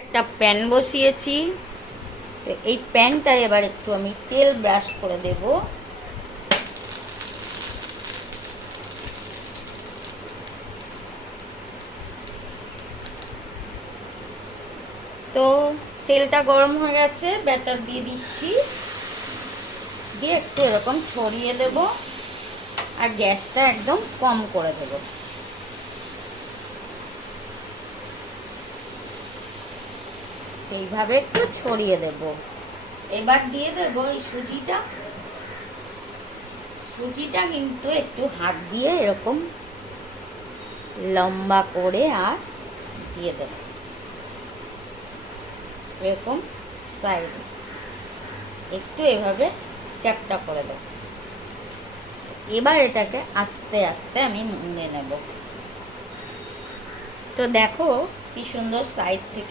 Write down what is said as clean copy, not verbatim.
একটা প্যান বসিয়েছি। তো এই প্যানটা এবার একটু আমি তেল ব্রাশ করে দেব। তো তেলটা গরম হয়ে গেছে, ব্যাটার দিয়ে দিচ্ছি, দিয়ে একটু এরকম ছড়িয়ে দেব আর গ্যাসটা একদম কম করে দেব। এইভাবে একটু ছড়িয়ে দেব। এবার দিয়ে দেব এই সুজিটা। সুজিটা কিন্তু একটু হাত দিয়ে এরকম লম্বা করে আর দিয়ে দেব, এরকম সাইড একটু এভাবে চ্যাপটা করে দেব। এবার এটাকে আস্তে আস্তে আমি মুড়ে নেব। তো দেখো কি সুন্দর সাইড থেকে